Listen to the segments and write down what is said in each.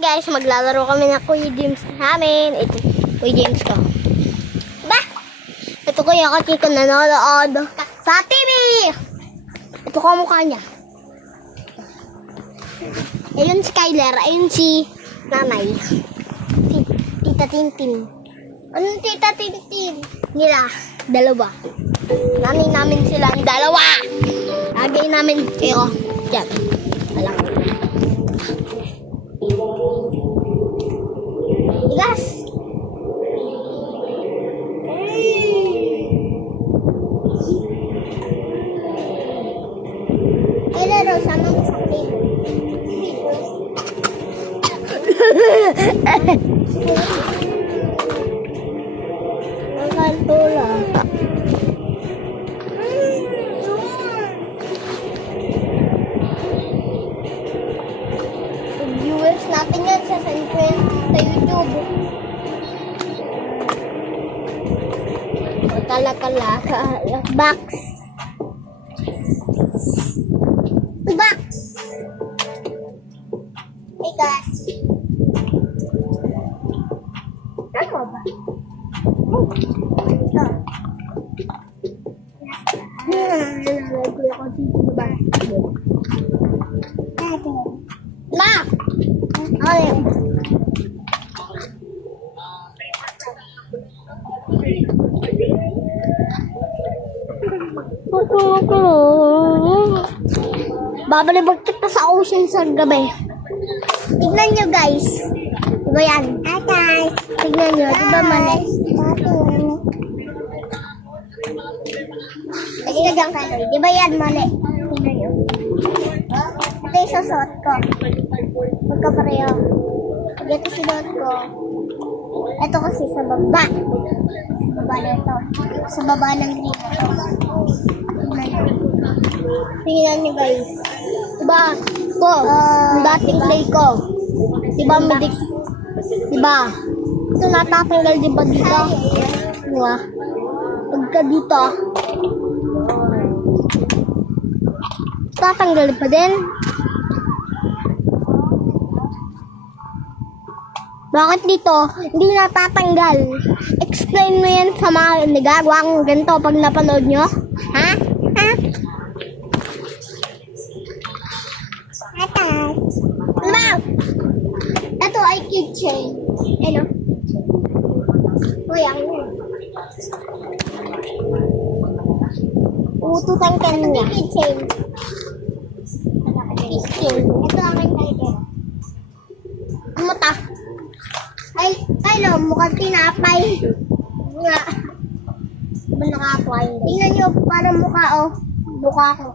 Guys, maglalaro kami ng Kuya James namin. Ito, Kuya James ko. Ba? Ito Kuya kasi ko nanonood sa TV. Ito ko ang mukha niya. Ayun si Kyler, ayun si Nanay. Tita Tintin. Anong Tita Tintin? Nila, dalawa. Nanay namin sila, dalawa. Lagay namin kayo. Diyan. Alam ko. Tigas. Ay, laro, sama mo sa play. Ang kantula. Viewers natin yan sa YouTube. Kala-kala. Box. Box. Hey guys. Ano ba? Oh. Ito. Nalagay ako dito ba? Ma! Ay. Babalibag kita sa ocean sa gabi. Tignan nyo guys. Diba yan? Hi guys. Tignan nyo. Diba mali? Kasi ka dyan kayo. Diba yan mali? Tignan nyo. Ito yung susot ko. Magkapareho. Ito sinuot ko. Ito kasi sa baba. Sa baba na ito. Sa baba ng green na ito. Tingnan nyo guys. Diba? Ito. Yung dating play ko. Diba midik? Diba? Ito natatanggal diba dito? Diba? Pagka dito. Tatanggal pa din. Bakit dito? Hindi natatanggal. Explain mo yan sa mga nagagawang ganito pag napanood nyo. Ha? Ha? Ito. Ma'am! Ito ay keychain. Ano? Uy, ang yun. Ututan ka niya. Ito keychain. Keychain. Ito ang aking keychain. Ang mata. Ay, no, mukhang tinapay. Nga. Diba nakakuha yun? Tingnan nyo, parang mukha, oh. Mukha ko.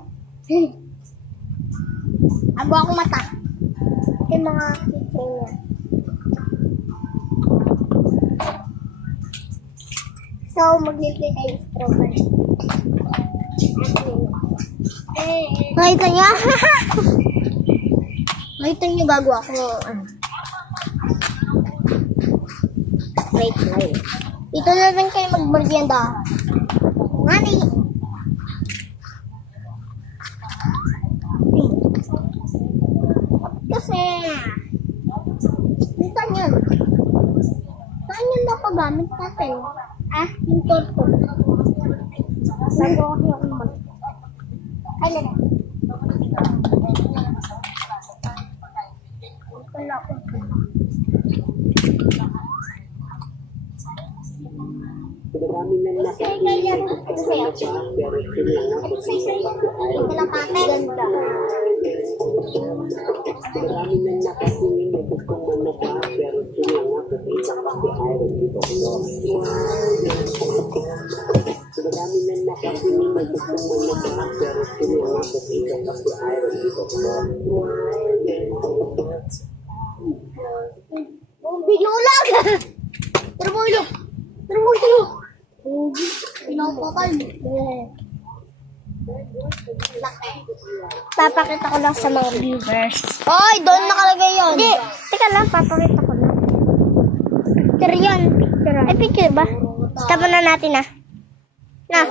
Ago ako mata. Yung mga keychain niya. So, maglilagay tayo ng strawberry. Nakita niya? Nakita niyo gagawa ko, ano. Straight line. Dito na rin kayo magmerienda. Ngani! Kasi, saan yun? Saan yun napagamit natin? Ah, yung torto. Bago kasi ako mag... Kailan na? Wala ko. Marami na nakapili ito pero kailangan ko sa isang Ganda. marami na nakapili na gustong manaka pero kailangan ko sa isang iron dito marami na nakapili na gustong manaka pero kailangan ko sa isang iron dito Binulag! Terbulo! Terbulo! Pinapakal. Papakita ko lang sa mga viewers. Oy, doon nakalagay yun. Hindi. Teka lang, papakita ko lang. Picture yun. Ay, picture ba? Stop na natin ah. Na.